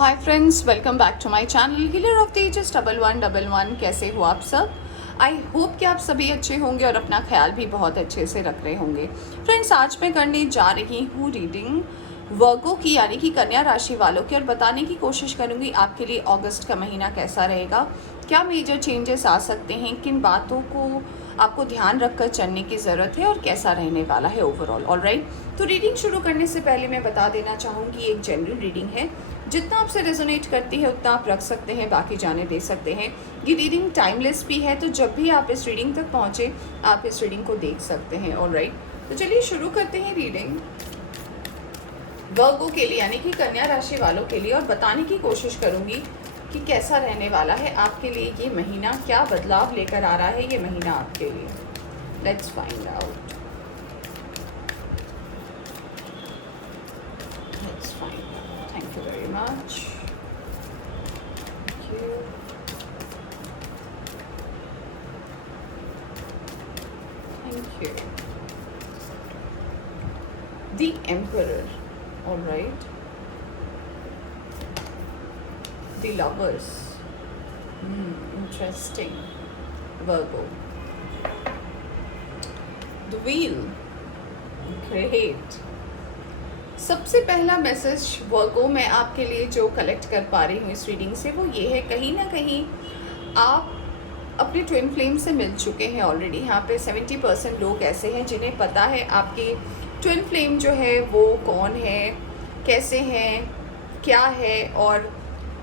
Hi friends, welcome back to my channel healer of the ages 1111। कैसे हो आप सब? आई होप कि आप सभी अच्छे होंगे और अपना ख्याल भी बहुत अच्छे से रख रहे होंगे। फ्रेंड्स, आज मैं करने जा रही हूँ रीडिंग वर्गो की, यानी कि कन्या राशि वालों की, और बताने की कोशिश करूँगी आपके लिए अगस्त का महीना कैसा रहेगा, क्या मेजर चेंजेस आ सकते हैं, किन बातों को आपको ध्यान रखकर चलने की ज़रूरत है और कैसा रहने वाला है ओवरऑल। ऑलराइट, तो रीडिंग शुरू करने से पहले मैं बता देना चाहूँगी एक जनरल रीडिंग है, जितना आपसे रेजोनेट करती है उतना आप रख सकते हैं, बाकी जाने दे सकते हैं। ये रीडिंग टाइमलेस भी है, तो जब भी आप इस रीडिंग तक पहुँचे आप इस रीडिंग को देख सकते हैं। ऑलराइट, तो चलिए शुरू करते हैं रीडिंग वर्गो के लिए, यानी कि कन्या राशि वालों के लिए, और बताने की कोशिश करूंगी कि कैसा रहने वाला है आपके लिए ये महीना, क्या बदलाव लेकर आ रहा है ये महीना आपके लिए। Let's find out. Let's find out. Thank you very much. Thank you. Thank you. The emperor. All right. The lovers. Interesting. Virgo. The wheel. Great. सबसे पहला मैसेज वर्गो मैं आपके लिए जो कलेक्ट कर पा रही हूँ इस रीडिंग से, वो ये है, कहीं ना कहीं आप अपने ट्विन फ्लेम से मिल चुके हैं ऑलरेडी। यहाँ पे 70% लोग ऐसे हैं जिन्हें पता है आपके ट्विन फ्लेम जो है वो कौन है, कैसे हैं, क्या है, और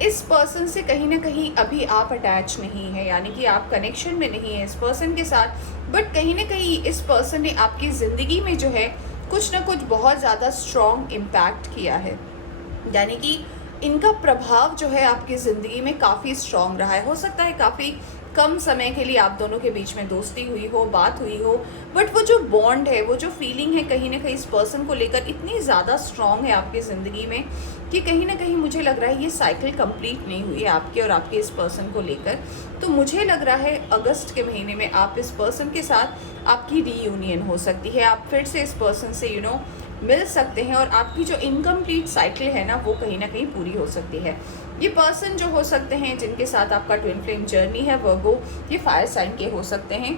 इस पर्सन से कहीं ना कहीं अभी आप अटैच नहीं है, यानी कि आप कनेक्शन में नहीं है इस पर्सन के साथ, बट कहीं ना कहीं इस पर्सन ने आपकी ज़िंदगी में जो है कुछ ना कुछ बहुत ज़्यादा स्ट्रॉन्ग इम्पैक्ट किया है, यानी कि इनका प्रभाव जो है आपकी ज़िंदगी में काफ़ी स्ट्रॉन्ग रहा है। हो सकता है काफ़ी कम समय के लिए आप दोनों के बीच में दोस्ती हुई हो, बात हुई हो, बट वो जो बॉन्ड है, वो जो फीलिंग है, कहीं ना कहीं इस पर्सन को लेकर इतनी ज़्यादा स्ट्रॉन्ग है आपकी ज़िंदगी में कि कहीं ना कहीं मुझे लग रहा है ये साइकिल कंप्लीट नहीं हुई है आपके और आपके इस पर्सन को लेकर। तो मुझे लग रहा है अगस्त के महीने में आप इस पर्सन के साथ आपकी रीयूनियन हो सकती है, आप फिर से इस पर्सन से मिल सकते हैं, और आपकी जो इनकम्प्लीट साइकिल है ना वो कहीं ना कहीं पूरी हो सकती है। ये पर्सन जो हो सकते हैं जिनके साथ आपका ट्विन फ्लेम जर्नी है वर्गो, ये फायर साइन के हो सकते हैं,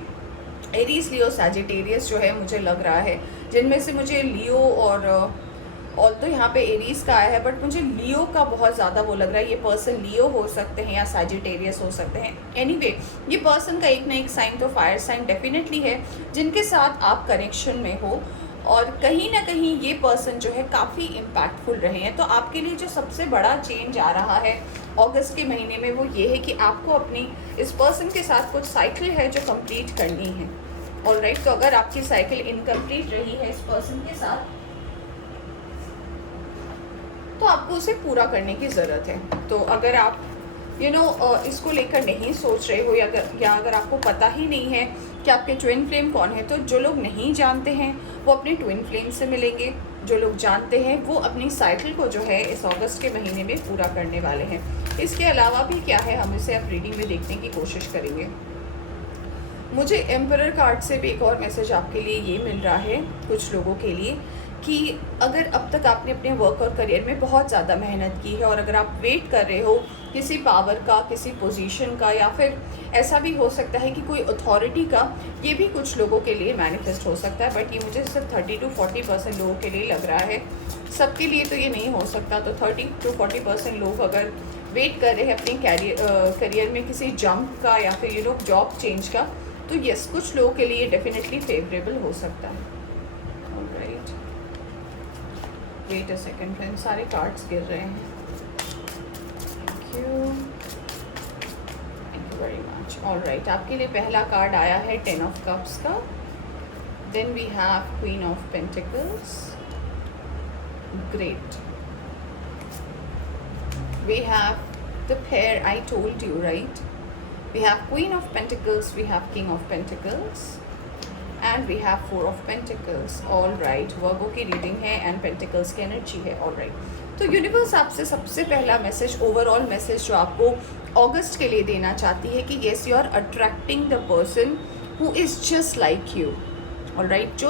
एरीज, लियो, सैजिटेरियस जो है मुझे लग रहा है, जिनमें से मुझे लियो और तो यहाँ पे एरीज का आया है, बट मुझे लियो का बहुत ज़्यादा वो लग रहा है। ये पर्सन लियो हो सकते हैं या सैजिटेरियस हो सकते हैं। एनीवे, ये पर्सन का एक ना एक साइन तो फायर साइन डेफिनेटली है जिनके साथ आप कनेक्शन में हो, और कहीं ना कहीं ये पर्सन जो है काफ़ी इम्पैक्टफुल रहे हैं। तो आपके लिए जो सबसे बड़ा चेंज आ रहा है अगस्त के महीने में वो ये है कि आपको अपनी इस पर्सन के साथ कुछ साइकिल है जो कंप्लीट करनी है। ऑलराइट, तो अगर आपकी साइकिल इनकम्प्लीट रही है इस पर्सन के साथ तो आपको उसे पूरा करने की ज़रूरत है। तो अगर आप इसको लेकर नहीं सोच रहे हो, या अगर आपको पता ही नहीं है कि आपके ट्विन फ्लेम कौन है, तो जो लोग नहीं जानते हैं वो अपने ट्विन फ्लेम से मिलेंगे, जो लोग जानते हैं वो अपनी साइकिल को जो है इस अगस्त के महीने में पूरा करने वाले हैं। इसके अलावा भी क्या है, हम इसे अब रीडिंग में देखने की कोशिश करेंगे। मुझे एम्परर कार्ड से भी एक और मैसेज आपके लिए ये मिल रहा है कुछ लोगों के लिए, कि अगर अब तक आपने अपने वर्क और करियर में बहुत ज़्यादा मेहनत की है, और अगर आप वेट कर रहे हो किसी पावर का, किसी पोजीशन का, या फिर ऐसा भी हो सकता है कि कोई अथॉरिटी का, ये भी कुछ लोगों के लिए मैनिफेस्ट हो सकता है, बट ये मुझे सिर्फ 30 to 40% लोगों के लिए लग रहा है, सबके लिए तो ये नहीं हो सकता। तो 30 to 40% लोग अगर वेट कर रहे हैं अपने करियर में किसी जंप का या फिर जॉब चेंज का, तो यस, कुछ लोगों के लिए डेफिनेटली फेवरेबल हो सकता है। Alright, wait a second friend, सारे कार्ड्स गिर रहे हैं। Thank you very much. Alright, आपके लिए पहला कार्ड आया है 10 ऑफ कप्स का, then we have queen of pentacles, great, we have the pair I told you, right, we have queen of pentacles, we have king of pentacles, and we have 4 of pentacles. all right, वर्गो की reading है and pentacles की energy है। all right, तो universe आपसे सबसे पहला message, overall message जो आपको अगस्त के लिए देना चाहती है कि yes, you are attracting the person who is just like you. all right, जो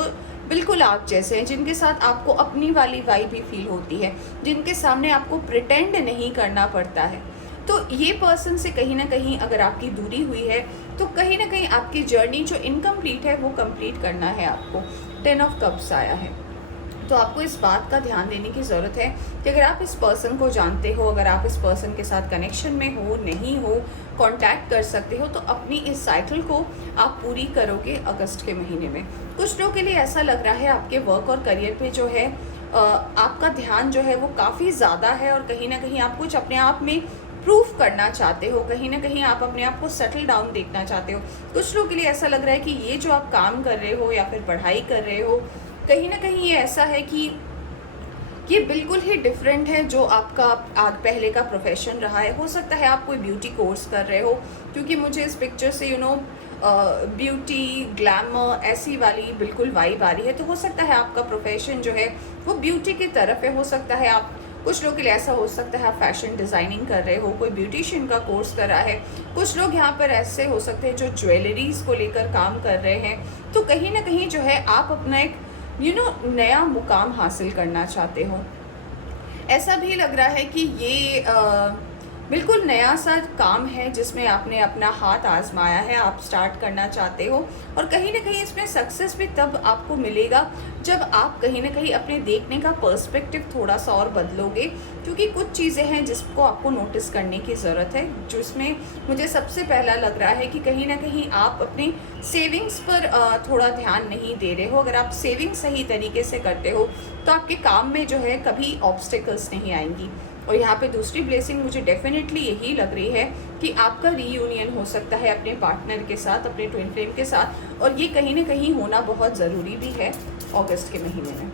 बिल्कुल आप जैसे हैं, जिनके साथ आपको अपनी वाली वाइब भी फील होती है, जिनके सामने आपको प्रिटेंड नहीं करना पड़ता है। तो ये पर्सन से कहीं ना कहीं अगर आपकी दूरी हुई है तो कहीं ना कहीं आपकी जर्नी जो इनकम्प्लीट है वो कंप्लीट करना है आपको। 10 ऑफ कप्स आया है, तो आपको इस बात का ध्यान देने की ज़रूरत है कि अगर आप इस पर्सन को जानते हो, अगर आप इस पर्सन के साथ कनेक्शन में हो, नहीं हो, कांटेक्ट कर सकते हो, तो अपनी इस साइकिल को आप पूरी करोगे अगस्त के महीने में। कुछ लोगों के लिए ऐसा लग रहा है आपके वर्क और करियर पे जो है आपका ध्यान जो है वो काफ़ी ज़्यादा है और कहीं ना कहीं आप कुछ अपने आप में प्रूफ करना चाहते हो, कहीं ना कहीं आप अपने आप को सेटल डाउन देखना चाहते हो। कुछ लोगों के लिए ऐसा लग रहा है कि ये जो आप काम कर रहे हो या फिर पढ़ाई कर रहे हो, कहीं ना कहीं ये ऐसा है कि ये बिल्कुल ही डिफरेंट है जो आपका पहले का प्रोफेशन रहा है। हो सकता है आप कोई ब्यूटी कोर्स कर रहे हो, क्योंकि मुझे इस पिक्चर से ब्यूटी ग्लैमर ऐसी वाली बिल्कुल वाइब आ रही है। तो हो सकता है आपका प्रोफेशन जो है वो ब्यूटी की तरफ है। हो सकता है आप, कुछ लोग के लिए ऐसा हो सकता है आप फैशन डिज़ाइनिंग कर रहे हो, कोई ब्यूटिशियन का कोर्स कर रहा है। कुछ लोग यहाँ पर ऐसे हो सकते हैं जो ज्वेलरीज को लेकर काम कर रहे हैं। तो कहीं ना कहीं जो है आप अपना एक नया मुकाम हासिल करना चाहते हो। ऐसा भी लग रहा है कि ये बिल्कुल नया सा काम है जिसमें आपने अपना हाथ आजमाया है, आप स्टार्ट करना चाहते हो। और कहीं ना कहीं इसमें सक्सेस भी तब आपको मिलेगा जब आप कहीं ना कहीं अपने देखने का पर्सपेक्टिव थोड़ा सा और बदलोगे, क्योंकि कुछ चीज़ें हैं जिसको आपको नोटिस करने की ज़रूरत है। जिसमें मुझे सबसे पहला लग रहा है कि कहीं ना कहीं आप अपने सेविंग्स पर थोड़ा ध्यान नहीं दे रहे हो। अगर आप सेविंग सही तरीके से करते हो तो आपके काम में जो है कभी ऑब्स्टिकल्स नहीं आएंगी। और यहाँ पे दूसरी ब्लेसिंग मुझे डेफिनेटली यही लग रही है कि आपका रीयूनियन हो सकता है अपने पार्टनर के साथ, अपने ट्विन फ्लेम के साथ, और ये कहीं ना कहीं होना बहुत ज़रूरी भी है अगस्त के महीने में।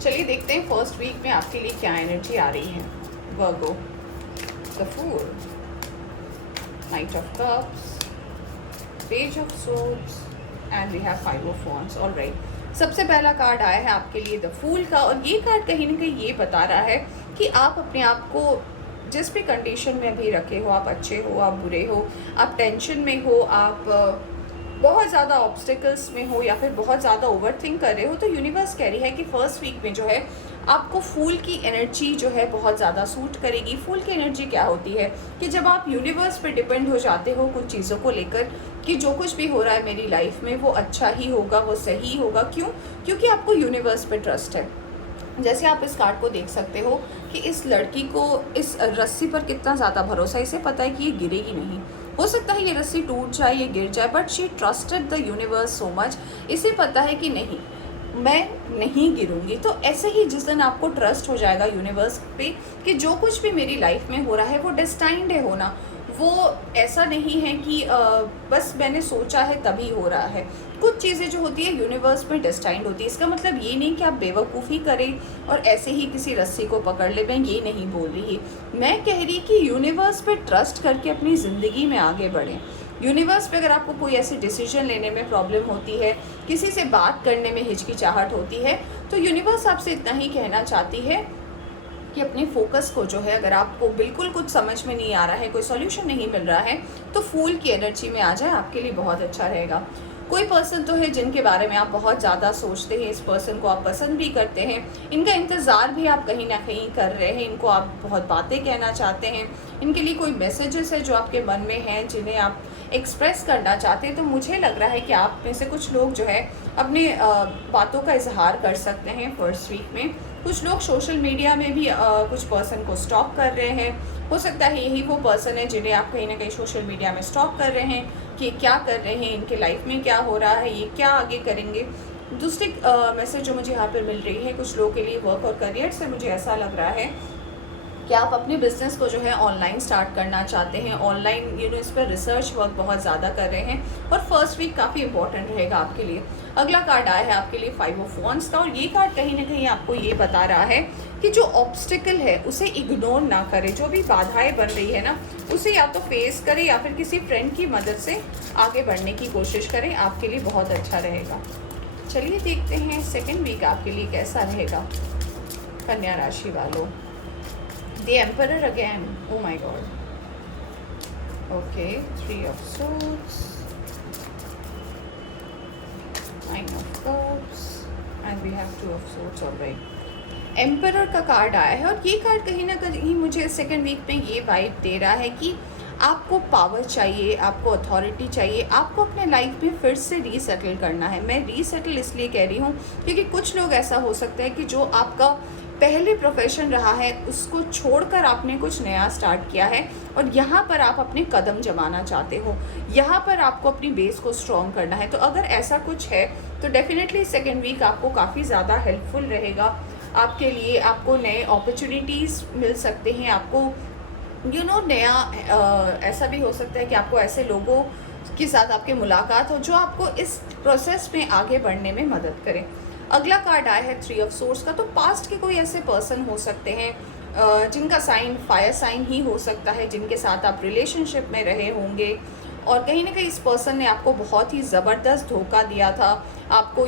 चलिए देखते हैं फर्स्ट वीक में आपके लिए क्या एनर्जी आ रही है। Virgo, the fool, knight of cups, page of swords and we have 5 of wands. Alright, सबसे पहला कार्ड आया है आपके लिए द फूल का, और ये कार्ड कहीं ना कहीं ये बता रहा है कि आप अपने आप को जिस भी कंडीशन में भी रखे हो, आप अच्छे हो, आप बुरे हो, आप टेंशन में हो, आप बहुत ज़्यादा ऑब्स्टिकल्स में हो, या फिर बहुत ज़्यादा ओवरथिंक कर रहे हो, तो यूनिवर्स कह रही है कि फर्स्ट वीक में जो है आपको फूल की एनर्जी जो है बहुत ज़्यादा सूट करेगी। फूल की एनर्जी क्या होती है कि जब आप यूनिवर्स पे डिपेंड हो जाते हो कुछ चीज़ों को लेकर कि जो कुछ भी हो रहा है मेरी लाइफ में वो अच्छा ही होगा, वो सही होगा। क्यों? क्योंकि आपको यूनिवर्स पे ट्रस्ट है। जैसे आप इस कार्ड को देख सकते हो कि इस लड़की को इस रस्सी पर कितना ज़्यादा भरोसा है। इसे पता है कि ये गिरेगी नहीं। हो सकता है ये रस्सी टूट जाए, ये गिर जाए, but she trusted the universe so much. इसे पता है कि नहीं, मैं नहीं गिरूंगी। तो ऐसे ही जिस दिन आपको ट्रस्ट हो जाएगा यूनिवर्स पे कि जो कुछ भी मेरी लाइफ में हो रहा है वो डेस्टाइंड है होना, वो ऐसा नहीं है कि बस मैंने सोचा है तभी हो रहा है। कुछ चीज़ें जो होती है यूनिवर्स में डेस्टाइंड होती है। इसका मतलब ये नहीं कि आप बेवकूफ़ी करें और ऐसे ही किसी रस्सी को पकड़ ले। मैं ये नहीं बोल रही, मैं कह रही कि यूनिवर्स पे ट्रस्ट करके अपनी ज़िंदगी में आगे बढ़ें। यूनिवर्स पे अगर आपको कोई ऐसी डिसीजन लेने में प्रॉब्लम होती है, किसी से बात करने में हिचकिचाहट होती है, तो यूनिवर्स आपसे इतना ही कहना चाहती है कि अपने फोकस को जो है, अगर आपको बिल्कुल कुछ समझ में नहीं आ रहा है, कोई सॉल्यूशन नहीं मिल रहा है, तो फूल की एनर्जी में आ जाए, आपके लिए बहुत अच्छा रहेगा। कोई पर्सन तो है जिनके बारे में आप बहुत ज़्यादा सोचते हैं, इस पर्सन को आप पसंद भी करते हैं, इनका इंतज़ार भी आप कहीं ना कहीं कर रहे हैं, इनको आप बहुत बातें कहना चाहते हैं, इनके लिए कोई मैसेजेस है जो आपके मन में हैं जिन्हें आप एक्सप्रेस करना चाहते हैं। तो मुझे लग रहा है कि आप में से कुछ लोग जो है अपने बातों का इजहार कर सकते हैं फर्स्ट वीक में। कुछ लोग सोशल मीडिया में भी कुछ पर्सन को स्टॉक कर रहे हैं। हो सकता है यही वो पर्सन है जिन्हें आप कहीं ना कहीं सोशल मीडिया में स्टॉक कर रहे हैं कि क्या कर रहे हैं, इनके लाइफ में क्या हो रहा है, ये क्या आगे करेंगे। दूसरी मैसेज जो मुझे यहाँ पर मिल रही है कुछ लोगों के लिए वर्क और करियर से, मुझे ऐसा लग रहा है कि आप अपने बिजनेस को जो है ऑनलाइन स्टार्ट करना चाहते हैं। ऑनलाइन इस पर रिसर्च वर्क बहुत ज़्यादा कर रहे हैं और फर्स्ट वीक काफ़ी इंपॉर्टेंट रहेगा आपके लिए। अगला कार्ड आया है आपके लिए 5 ऑफ वॉन्ड्स का, और ये कार्ड कहीं ना कहीं आपको ये बता रहा है कि जो ऑब्स्टिकल है उसे इग्नोर ना करें। जो भी बाधाएं बन रही है ना, उसे या तो फेस करें या फिर किसी फ्रेंड की मदद से आगे बढ़ने की कोशिश करें, आपके लिए बहुत अच्छा रहेगा। चलिए देखते हैं सेकेंड वीक आपके लिए कैसा रहेगा कन्या राशि वालों। The Emperor again, oh my god. Okay, 3 of Swords, nine of cups and we have two of swords alright. Emperor का कार्ड आया है और ये कार्ड कहीं ना कहीं मुझे सेकेंड वीक में ये वाइब दे रहा है कि आपको पावर चाहिए, आपको अथॉरिटी चाहिए, आपको अपने लाइफ में फिर से रीसेटल करना है। मैं रीसेटल इसलिए कह रही हूँ क्योंकि कुछ लोग ऐसा हो सकता है कि जो आपका पहले प्रोफेशन रहा है उसको छोड़कर आपने कुछ नया स्टार्ट किया है और यहाँ पर आप अपने कदम जमाना चाहते हो, यहाँ पर आपको अपनी बेस को स्ट्रॉन्ग करना है। तो अगर ऐसा कुछ है तो डेफिनेटली सेकेंड वीक आपको काफ़ी ज़्यादा हेल्पफुल रहेगा आपके लिए। आपको नए अपॉर्चुनिटीज़ मिल सकते हैं, आपको नया ऐसा भी हो सकता है कि आपको ऐसे लोगों के साथ आपकी मुलाकात हो जो आपको इस प्रोसेस में आगे बढ़ने में मदद करें। अगला कार्ड आया है थ्री ऑफ सोर्ड्स का। तो पास्ट के कोई ऐसे पर्सन हो सकते हैं जिनका साइन फायर साइन ही हो सकता है, जिनके साथ आप रिलेशनशिप में रहे होंगे और कहीं ना कहीं इस पर्सन ने आपको बहुत ही ज़बरदस्त धोखा दिया था। आपको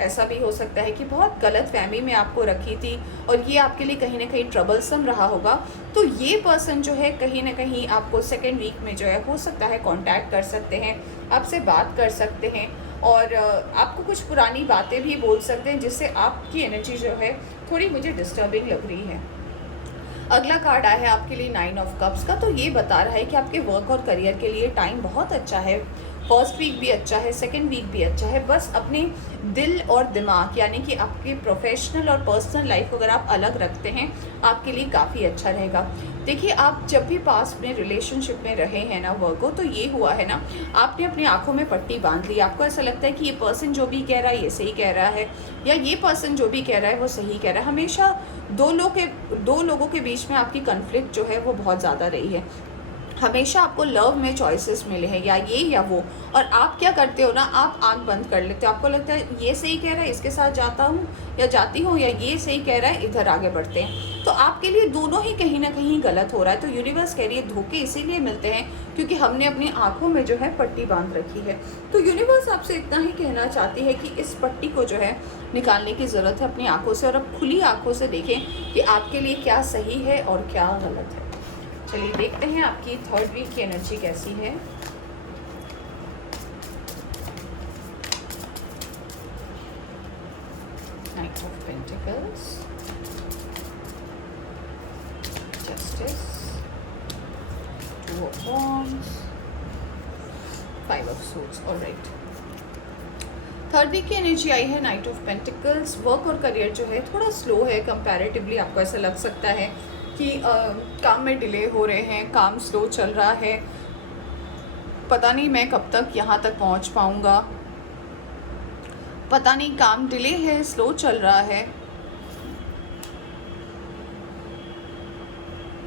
ऐसा भी हो सकता है कि बहुत गलत फहमी में आपको रखी थी और ये आपके लिए कहीं ना कहीं ट्रबलसम रहा होगा। तो ये पर्सन जो है कहीं ना कहीं आपको सेकेंड वीक में जो है हो सकता है कांटेक्ट कर सकते हैं, आपसे बात कर सकते हैं और आपको कुछ पुरानी बातें भी बोल सकते हैं जिससे आपकी एनर्जी जो है थोड़ी मुझे डिस्टर्बिंग लग रही है। अगला कार्ड आया है आपके लिए नाइन ऑफ कप्स का। तो ये बता रहा है कि आपके वर्क और करियर के लिए टाइम बहुत अच्छा है। फर्स्ट वीक भी अच्छा है, सेकंड वीक भी अच्छा है। बस अपने दिल और दिमाग यानी कि आपके प्रोफेशनल और पर्सनल लाइफ को अगर आप अलग रखते हैं आपके लिए काफ़ी अच्छा रहेगा। देखिए, आप जब भी पास्ट में रिलेशनशिप में रहे हैं ना वर्को, तो ये हुआ है ना, आपने अपनी आंखों में पट्टी बांध ली। आपको ऐसा लगता है कि ये पर्सन जो भी कह रहा है ये सही कह रहा है या ये पर्सन जो भी कह रहा है वो सही कह रहा है। हमेशा दो लोगों के बीच में आपकी कन्फ्लिक्ट जो है वो बहुत ज़्यादा रही है। हमेशा आपको लव में चॉइसेस मिले हैं या ये या वो, और आप क्या करते हो ना, आप आंख बंद कर लेते हो। आपको लगता है ये सही कह रहा है इसके साथ जाता हूँ या जाती हूँ, या ये सही कह रहा है इधर आगे बढ़ते हैं। तो आपके लिए दोनों ही कहीं ना कहीं गलत हो रहा है। तो यूनिवर्स कह रही है धोखे इसीलिए मिलते हैं क्योंकि हमने अपनी आंखों में जो है पट्टी बांध रखी है। तो यूनिवर्स आपसे इतना ही कहना चाहती है कि इस पट्टी को जो है निकालने की ज़रूरत है अपनी आंखों से, और अब खुली आंखों से देखें कि आपके लिए क्या सही है और क्या गलत है। चलिए देखते हैं आपकी थर्ड वीक की एनर्जी कैसी है। Knight of pentacles, justice, two of wands, five of swords. Alright, third week की एनर्जी आई है नाइट ऑफ पेंटिकल्स। वर्क और करियर जो है थोड़ा स्लो है कंपैरेटिवली। आपको ऐसा लग सकता है कि काम में डिले हो रहे हैं, काम स्लो चल रहा है, पता नहीं मैं कब तक यहाँ तक पहुँच पाऊँगा, पता नहीं काम डिले है, स्लो चल रहा है।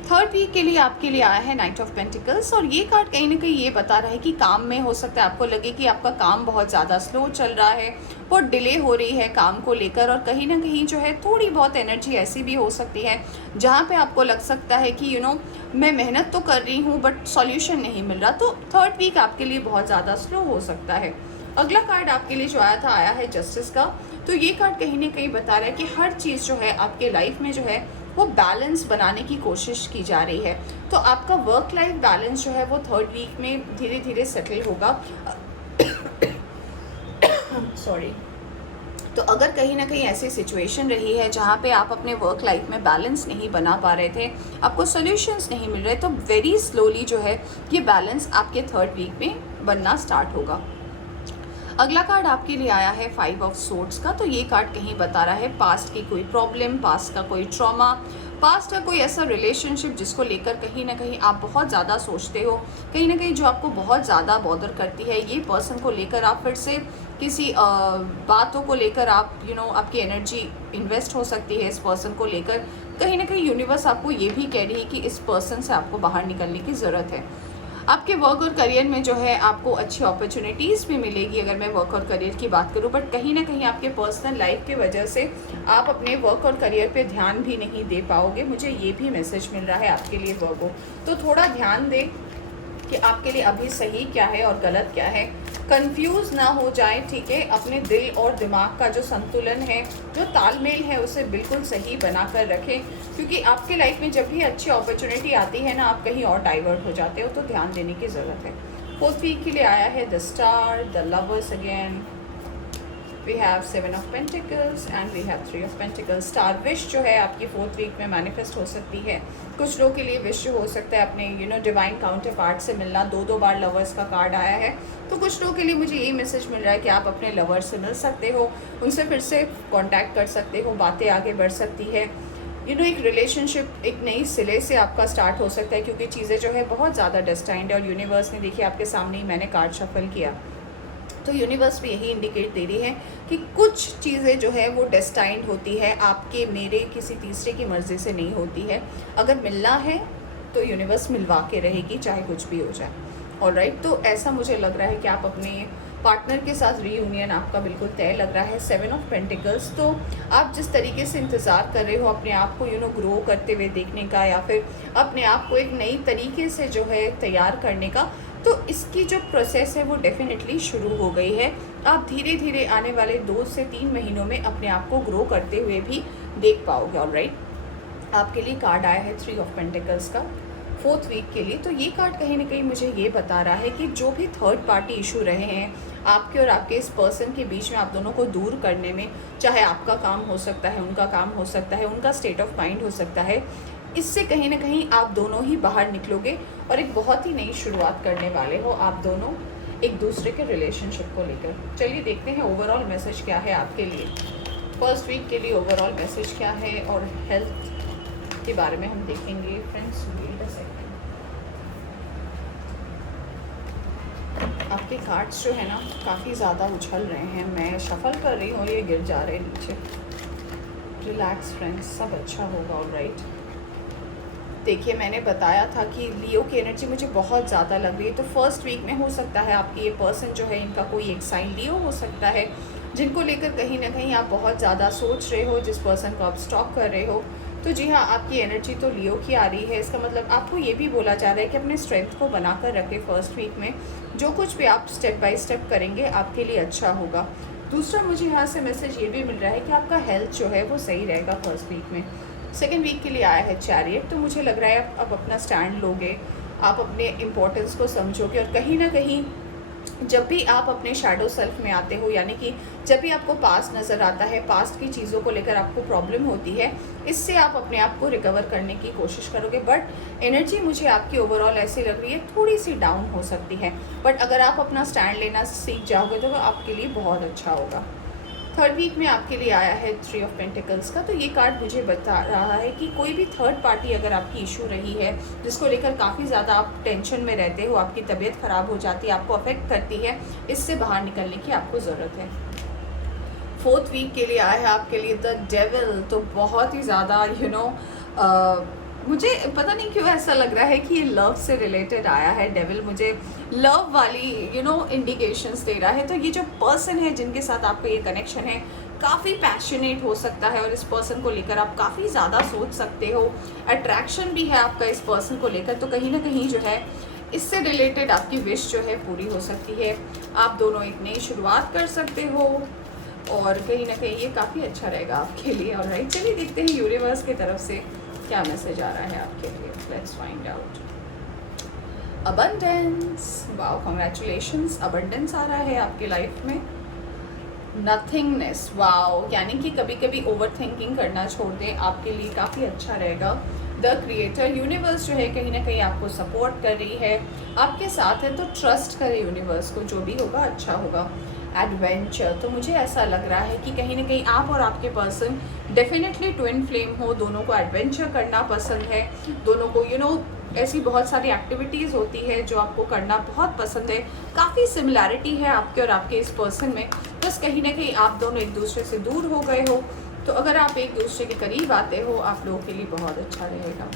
थर्ड वीक के लिए आपके लिए आया है नाइट ऑफ पेंटिकल्स, और ये कार्ड कहीं ना कहीं ये बता रहा है कि काम में हो सकता है आपको लगे कि आपका काम बहुत ज़्यादा स्लो चल रहा है, बहुत डिले हो रही है काम को लेकर, और कहीं ना कहीं जो है थोड़ी बहुत एनर्जी ऐसी भी हो सकती है जहाँ पे आपको लग सकता है कि मैं मेहनत तो कर रही हूँ बट सॉल्यूशन नहीं मिल रहा। तो थर्ड वीक आपके लिए बहुत ज़्यादा स्लो हो सकता है। अगला कार्ड आपके लिए जो आया है जस्टिस का। तो ये कार्ड कहीं ना कहीं बता रहा है कि हर चीज़ जो है आपके लाइफ में जो है वो बैलेंस बनाने की कोशिश की जा रही है। तो आपका वर्क लाइफ बैलेंस जो है वो थर्ड वीक में धीरे धीरे सेटल होगा। सॉरी। तो अगर कहीं ना कहीं ऐसी सिचुएशन रही है जहाँ पे आप अपने वर्क लाइफ में बैलेंस नहीं बना पा रहे थे, आपको सॉल्यूशंस नहीं मिल रहे, तो वेरी स्लोली जो है ये बैलेंस आपके थर्ड वीक में बनना स्टार्ट होगा। अगला कार्ड आपके लिए आया है फाइव ऑफ सोर्ड्स का। तो ये कार्ड कहीं बता रहा है पास्ट की कोई प्रॉब्लम, पास्ट का कोई ट्रॉमा, पास्ट का कोई ऐसा रिलेशनशिप जिसको लेकर कहीं ना कहीं आप बहुत ज़्यादा सोचते हो, कहीं ना कहीं जो आपको बहुत ज़्यादा बॉदर करती है। ये पर्सन को लेकर आप फिर से किसी बातों को लेकर आप आपकी एनर्जी इन्वेस्ट हो सकती है इस पर्सन को लेकर। कहीं ना कहीं यूनिवर्स आपको ये भी कह रही है कि इस पर्सन से आपको बाहर निकलने की ज़रूरत है। आपके वर्क और करियर में जो है आपको अच्छी अपॉर्चुनिटीज़ भी मिलेगी अगर मैं वर्क और करियर की बात करूं, बट कहीं ना कहीं आपके पर्सनल लाइफ की वजह से आप अपने वर्क और करियर पे ध्यान भी नहीं दे पाओगे। मुझे ये भी मैसेज मिल रहा है आपके लिए वर्को। तो थोड़ा ध्यान दें कि आपके लिए अभी सही क्या है और गलत क्या है, कंफ्यूज ना हो जाए, ठीक है। अपने दिल और दिमाग का जो संतुलन है, जो तालमेल है, उसे बिल्कुल सही बना कर रखें, क्योंकि आपके लाइफ में जब भी अच्छी अपॉर्चुनिटी आती है ना, आप कहीं और डाइवर्ट हो जाते हो, तो ध्यान देने की ज़रूरत है। फोर्थ वीक के लिए आया है the star, the lovers again, we have 7 of pentacles and we have 3 of pentacles. Star wish जो है आपकी 4th वीक में मैनिफेस्ट हो सकती है। कुछ लोगों के लिए विश जो हो सकता है अपने डिवाइन काउंटर पार्ट से मिलना। 2 बार लवर्स का कार्ड आया है, तो कुछ लोगों के लिए मुझे यही मैसेज मिल रहा है कि आप अपने लवर से मिल सकते हो, उनसे फिर से कॉन्टैक्ट कर सकते हो, बातें आगे बढ़ सकती है। एक रिलेशनशिप एक नई सिले से आपका स्टार्ट हो सकता है, क्योंकि चीज़ें जो है बहुत ज़्यादा डेस्टाइंड है। और यूनिवर्स ने देखिए आपके सामने ही मैंने कार्ड शफल किया, तो यूनिवर्स भी यही इंडिकेट दे रही है कि कुछ चीज़ें जो है वो डेस्टाइंड होती है, आपके मेरे किसी तीसरे की मर्ज़ी से नहीं होती है। अगर मिलना है तो यूनिवर्स मिलवा के रहेगी, चाहे कुछ भी हो जाए। ऑलराइट, तो ऐसा मुझे लग रहा है कि आप अपने पार्टनर के साथ रीयूनियन आपका बिल्कुल तय लग रहा है। 7 ऑफ पेंटिकल्स, तो आप जिस तरीके से इंतज़ार कर रहे हो अपने आप को ग्रो करते हुए देखने का, या फिर अपने आप को एक नई तरीके से जो है तैयार करने का, तो इसकी जो प्रोसेस है वो डेफिनेटली शुरू हो गई है। आप धीरे धीरे आने वाले 2 से 3 महीनों में अपने आप को ग्रो करते हुए भी देख पाओगे। ऑलराइट, आपके लिए कार्ड आया है 3 ऑफ पेंटिकल्स का 4th वीक के लिए। तो ये कार्ड कहीं ना कहीं मुझे ये बता रहा है कि जो भी थर्ड पार्टी इशू रहे हैं आपके और आपके इस पर्सन के बीच में, आप दोनों को दूर करने में, चाहे आपका काम हो सकता है, उनका काम हो सकता है, उनका स्टेट ऑफ माइंड हो सकता है, इससे कहीं ना कहीं आप दोनों ही बाहर निकलोगे और एक बहुत ही नई शुरुआत करने वाले हो आप दोनों एक दूसरे के रिलेशनशिप को लेकर। चलिए देखते हैं ओवरऑल मैसेज क्या है आपके लिए। 1st वीक के लिए ओवरऑल मैसेज क्या है और हेल्थ के बारे में हम देखेंगे। Friends, wait a second. आपके कार्ड्स जो है ना काफ़ी ज़्यादा उछल रहे हैं, मैं शफल कर रही हूँ और ये गिर जा रहे हैं नीचे। रिलैक्स फ्रेंड्स, सब अच्छा होगा। ऑलराइट, देखिए मैंने बताया था कि लियो की एनर्जी मुझे बहुत ज़्यादा लग रही है। तो 1st वीक में हो सकता है आपकी ये पर्सन जो है, इनका कोई एक साइन लियो हो सकता है, जिनको लेकर कहीं ना कहीं आप बहुत ज़्यादा सोच रहे हो, जिस पर्सन को आप स्टॉक कर रहे हो। तो जी हाँ, आपकी एनर्जी तो लियो की आ रही है। इसका मतलब आपको ये भी बोला जा रहा है कि अपने स्ट्रेंथ को बनाकर रखें। 1st वीक में जो कुछ भी आप स्टेप बाय स्टेप करेंगे आपके लिए अच्छा होगा। दूसरा, मुझे यहाँ से मैसेज ये भी मिल रहा है कि आपका हेल्थ जो है वो सही रहेगा 1st वीक में। 2nd वीक के लिए आया है चैरियट, तो मुझे लग रहा है आप अपना स्टैंड लोगे, आप अपने इम्पोर्टेंस को समझोगे, और कहीं ना कहीं जब भी आप अपने शैडो सेल्फ में आते हो, यानी कि जब भी आपको पास्ट नज़र आता है, पास्ट की चीज़ों को लेकर आपको प्रॉब्लम होती है, इससे आप अपने आप को रिकवर करने की कोशिश करोगे। बट एनर्जी मुझे आपकी ओवरऑल ऐसी लग रही है थोड़ी सी डाउन हो सकती है, बट अगर आप अपना स्टैंड लेना सीख जाओगे तो वो आपके लिए बहुत अच्छा होगा। 3rd वीक में आपके लिए आया है 3 ऑफ पेंटिकल्स का। तो ये कार्ड मुझे बता रहा है कि कोई भी थर्ड पार्टी अगर आपकी इशू रही है, जिसको लेकर काफ़ी ज़्यादा आप टेंशन में रहते हो, आपकी तबीयत ख़राब हो जाती है, आपको अफेक्ट करती है, इससे बाहर निकलने की आपको ज़रूरत है। 4th वीक के लिए आया है आपके लिए द डेविल। तो बहुत ही ज़्यादा मुझे पता नहीं क्यों ऐसा लग रहा है कि ये लव से रिलेटेड आया है। डेविल मुझे लव वाली इंडिकेशंस दे रहा है। तो ये जो पर्सन है जिनके साथ आपका ये कनेक्शन है काफ़ी पैशनेट हो सकता है, और इस पर्सन को लेकर आप काफ़ी ज़्यादा सोच सकते हो। अट्रैक्शन भी है आपका इस पर्सन को लेकर, तो कहीं ना कहीं जो है इससे रिलेटेड आपकी विश जो है पूरी हो सकती है। आप दोनों एक नई शुरुआत कर सकते हो, और कहीं ना कहीं ये काफ़ी अच्छा रहेगा आपके लिए। ऑलराइट, चलिए देखते हैं यूनिवर्स की तरफ से क्या मैसेज आ रहा है आपके लिए। Let's find out. Abundance, wow, congratulations, abundance आ रहा है आपकी लाइफ में। नथिंगनेस, वाओ, यानी कि कभी कभी ओवर थिंकिंग करना छोड़ दें, आपके लिए काफ़ी अच्छा रहेगा। द क्रिएटर, यूनिवर्स जो है कहीं ना कहीं आपको सपोर्ट कर रही है, आपके साथ है, तो ट्रस्ट करें यूनिवर्स को, जो भी होगा अच्छा होगा। एडवेंचर, तो मुझे ऐसा लग रहा है कि कहीं ना कहीं आप और आपके पर्सन डेफिनेटली ट्विन फ्लेम हो, दोनों को एडवेंचर करना पसंद है, दोनों को ऐसी बहुत सारी एक्टिविटीज़ होती है जो आपको करना बहुत पसंद है। काफ़ी सिमिलैरिटी है आपके और आपके इस पर्सन में, बस कहीं ना कहीं आप दोनों एक दूसरे से दूर हो गए हो। तो अगर आप एक दूसरे के करीब आते हो, आप लोगों के लिए बहुत अच्छा रहेगा।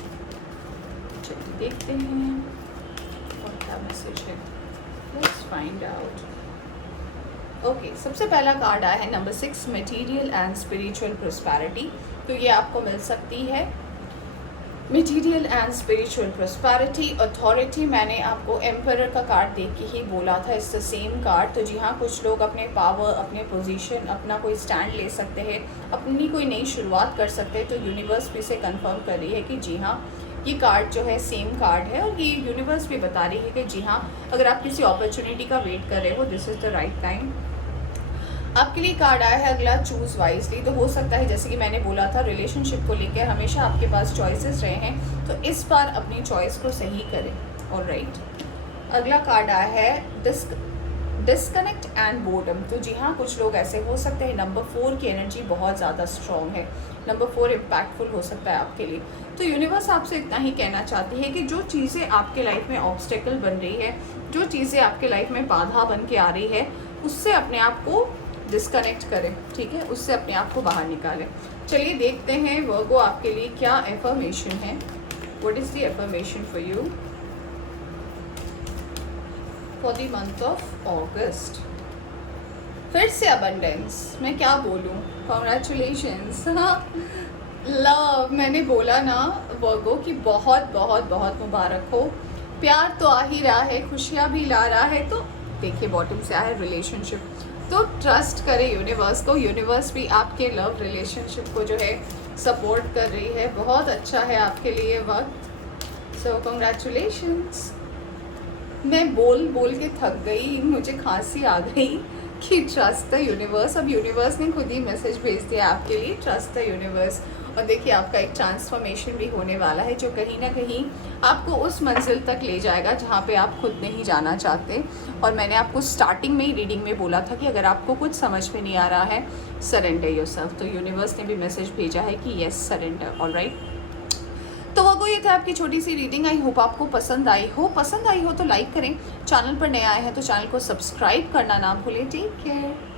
चलिए देखते हैं और क्या मैसेज है। Let's find out. ओके, सबसे पहला कार्ड आया है number 6, material and spiritual prosperity. तो ये आपको मिल सकती है material and spiritual prosperity. Authority, मैंने आपको एम्परर का कार्ड देख के ही बोला था, इट्स द सेम कार्ड। तो जी हाँ, कुछ लोग अपने पावर, अपने पोजीशन, अपना कोई स्टैंड ले सकते हैं, अपनी कोई नई शुरुआत कर सकते हैं। तो यूनिवर्स भी से कंफर्म कर रही है कि जी हाँ, ये कार्ड जो है सेम कार्ड है, और ये यूनिवर्स भी बता रही है कि जी हाँ, अगर आप किसी अपॉर्चुनिटी का वेट कर रहे हो, this is the right time. आपके लिए कार्ड आया है अगला, चूज़ वाइजली। तो हो सकता है जैसे कि मैंने बोला था रिलेशनशिप को लेकर हमेशा आपके पास चॉइसेस रहे हैं, तो इस बार अपनी चॉइस को सही करें। ऑलराइट, अगला कार्ड आया है डिस्कनेक्ट एंड बोर्डम। तो जी हाँ, कुछ लोग ऐसे हो सकते हैं, नंबर 4 की एनर्जी बहुत ज़्यादा स्ट्रॉन्ग है, नंबर 4 इम्पैक्टफुल हो सकता है आपके लिए। तो यूनिवर्स आपसे इतना ही कहना चाहती है कि जो चीज़ें आपके लाइफ में ऑब्स्टेकल बन रही है, जो चीज़ें आपके लाइफ में बाधा बन के आ रही है, उससे अपने आप को डिस्कनेक्ट करें, ठीक है, उससे अपने आप को बाहर निकालें। चलिए देखते हैं वर्गो आपके लिए क्या एफर्मेशन है। What is the affirmation for you for the month of अगस्त? फिर से अबंडेंस, मैं क्या बोलूँ, कॉन्ग्रेचुलेशंस। लव, मैंने बोला ना वर्गो कि बहुत बहुत बहुत मुबारक हो, प्यार तो आ ही रहा है, खुशियाँ भी ला रहा है। तो देखिए बॉटम से आया है रिलेशनशिप, तो ट्रस्ट करें यूनिवर्स को, यूनिवर्स भी आपके लव रिलेशनशिप को जो है सपोर्ट कर रही है। बहुत अच्छा है आपके लिए वक्त। सो कॉन्ग्रेचुलेशंस। मैं बोल बोल के थक गई, मुझे खांसी आ गई कि ट्रस्ट द यूनिवर्स। अब यूनिवर्स ने खुद ही मैसेज भेज दिया आपके लिए, ट्रस्ट द यूनिवर्स। और देखिए आपका एक ट्रांसफॉर्मेशन भी होने वाला है जो कहीं ना कहीं आपको उस मंजिल तक ले जाएगा जहाँ पे आप खुद नहीं जाना चाहते। और मैंने आपको स्टार्टिंग में ही रीडिंग में बोला था कि अगर आपको कुछ समझ में नहीं आ रहा है, सरेंडर योरसेल्फ। तो यूनिवर्स ने भी मैसेज भेजा है कि येस सरेंडर। ऑलराइट, तो वो ये था आपकी छोटी सी रीडिंग। आई होप आपको पसंद आई हो तो लाइक करें, चैनल पर नए आए हैं तो चैनल को सब्सक्राइब करना ना भूलें। Take care.